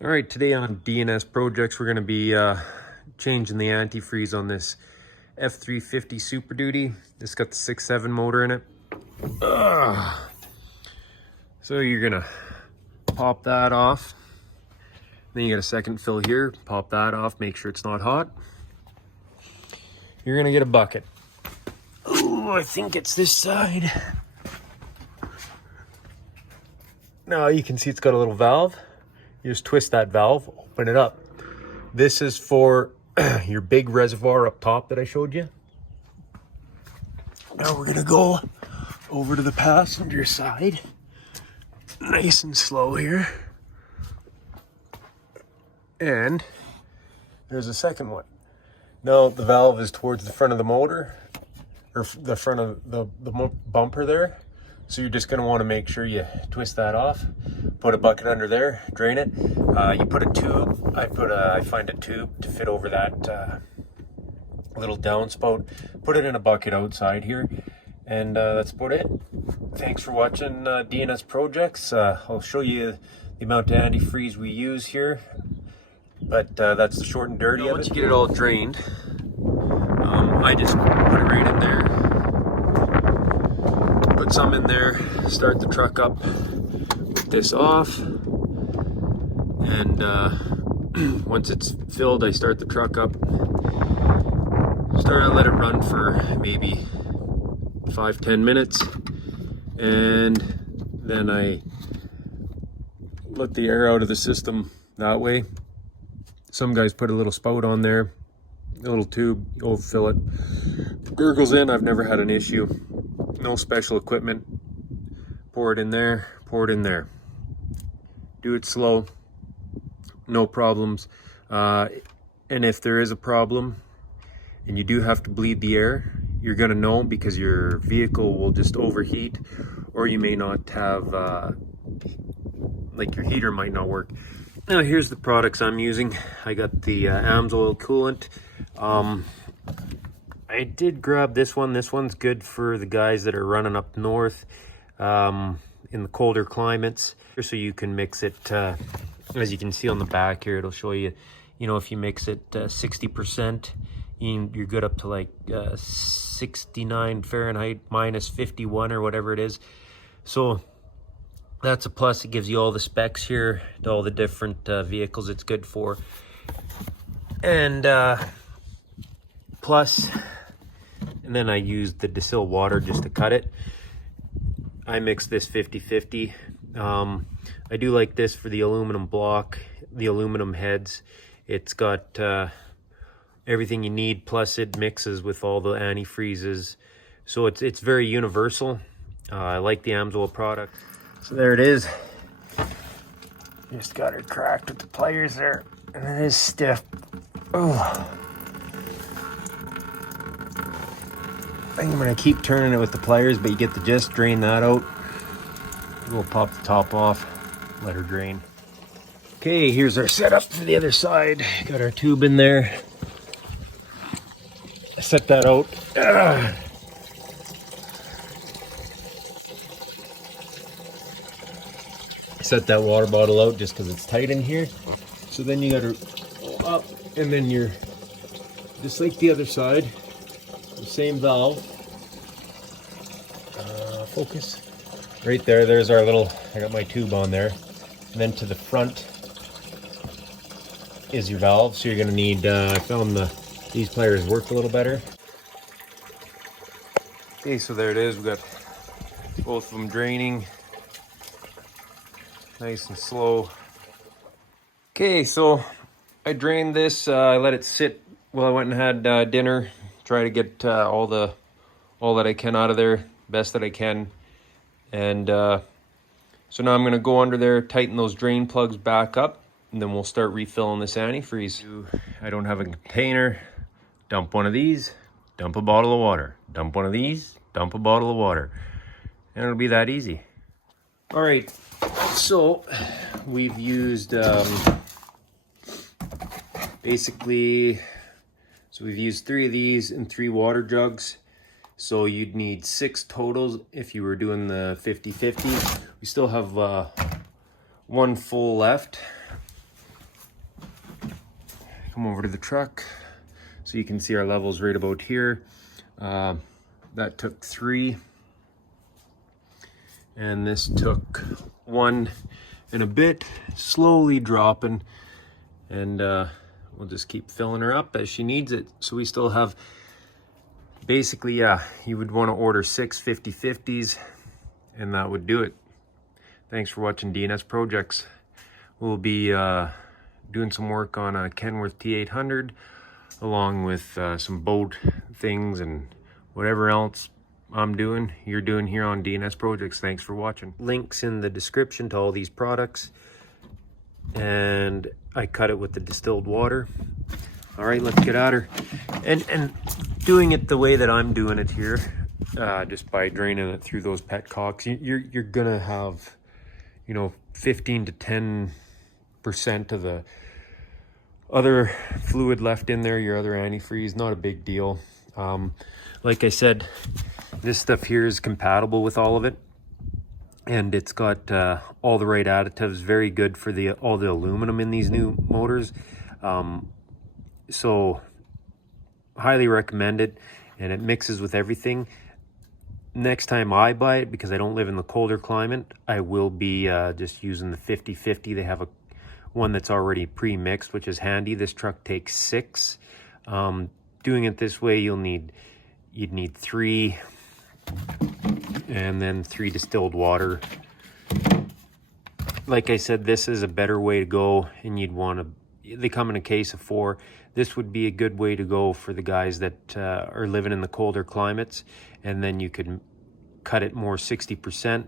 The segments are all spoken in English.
All right, today on DNS Projects, we're going to be changing the antifreeze on this F350 Super Duty. It's got the 6.7 motor in it. So you're going to pop that off. Then you get a second fill here. Pop that off, make sure it's not hot. You're going to get a bucket. Oh, I think it's this side. Now you can see it's got a little valve. You just twist that valve, open it up. This is for your big reservoir up top that I showed you. Now we're gonna go over to the passenger side. Nice and slow here. And there's a second one. Now the valve is towards the front of the motor, or the front of the bumper there. So you're just going to want to make sure you twist that off, put a bucket under there, drain it. You put a tube. I find a tube to fit over that little downspout. Put it in a bucket outside here, and that's about it. Thanks for watching DNS Projects. I'll show you the amount of antifreeze we use here, but that's the short and dirty of it. Once you get it all drained, I just put it right in there. Put some in there, start the truck up with this off, and once it's filled, I start the truck up, let it run for maybe 5-10 minutes, and then I let the air out of the system that way. Some guys put a little spout on there, a little tube, you'll fill it, gurgles in. I've never had an issue. No special equipment. Pour it in there, pour it in there. Do it slow, no problems. And if there is a problem and you do have to bleed the air, you're gonna know because your vehicle will just overheat, or you may not have, like your heater might not work. Now here's the products I'm using. I got the Amsoil coolant. I did grab this one. This one's good for the guys that are running up north in the colder climates. So you can mix it, as you can see on the back here, it'll show you, if you mix it 60%, you're good up to like 69 Fahrenheit, minus 51 or whatever it is. So that's a plus. It gives you all the specs here to all the different vehicles it's good for. And plus, and then I used the distilled water just to cut it. I mixed this 50-50. I do like this for the aluminum block, the aluminum heads. It's got everything you need, plus it mixes with all the antifreezes. So it's very universal. I like the Amsoil product. So there it is. Just got it cracked with the pliers there. And it is stiff. Oh. I'm gonna keep turning it with the pliers, but you get the gist. Drain that out. We'll pop the top off, let her drain. Okay, here's our setup for the other side. Got our tube in there. Set that out. Set that water bottle out just because it's tight in here. So then you gotta go up, and then you're just like the other side. The same valve. Focus. Right there, there's our little, I got my tube on there. And then to the front is your valve. So you're gonna need, I found these pliers work a little better. Okay, so there it is. We got both of them draining. Nice and slow. Okay, so I drained this, I let it sit while I went and had dinner. Try to get all that I can out of there, best that I can. And so now I'm gonna go under there, tighten those drain plugs back up, and then we'll start refilling this antifreeze. I don't have a container. Dump one of these, dump a bottle of water. Dump one of these, dump a bottle of water. And it'll be that easy. All right, so we've used basically, so we've used 3 of these and 3 water jugs. So you'd need 6 totals if you were doing the 50-50. We still have 1 full left. come over to the truck so you can see our levels right about here. That took 3, and this took 1 and a bit, slowly dropping, and we'll just keep filling her up as she needs it. So we still have, basically, yeah, you would want to order 6 50/50s, and that would do it. Thanks for watching DNS Projects. We'll be doing some work on a Kenworth T800, along with some boat things and whatever else you're doing here on DNS Projects. Thanks for watching. Links in the description to all these products, and I cut it with the distilled water. All right, let's get at her. And doing it the way that I'm doing it here, just by draining it through those petcocks, you're gonna have, you know, 15 to 10% of the other fluid left in there, your other antifreeze. Not a big deal. Like I said, this stuff here is compatible with all of it, and it's got all the right additives. Very good for all the aluminum in these new motors. So highly recommend it, and it mixes with everything. Next time I buy it, because I don't live in the colder climate, I will be just using the 50/50. They have one that's already pre-mixed, which is handy. This truck takes 6. Doing it this way, you'd need 3, and then 3 distilled water. Like I said, this is a better way to go, and you'd want to, they come in a case of 4. This would be a good way to go for the guys that are living in the colder climates, and then you could cut it more 60%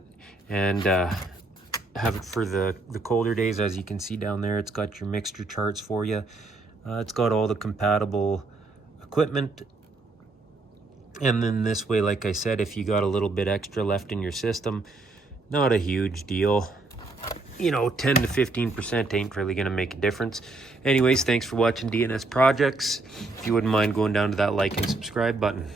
and have it for the colder days. As you can see down there, it's got your mixture charts for you. It's got all the compatible equipment. And then this way, like I said, if you got a little bit extra left in your system, not a huge deal. You know, 10 to 15% ain't really gonna make a difference. Anyways, thanks for watching DNS Projects. If you wouldn't mind going down to that like and subscribe button.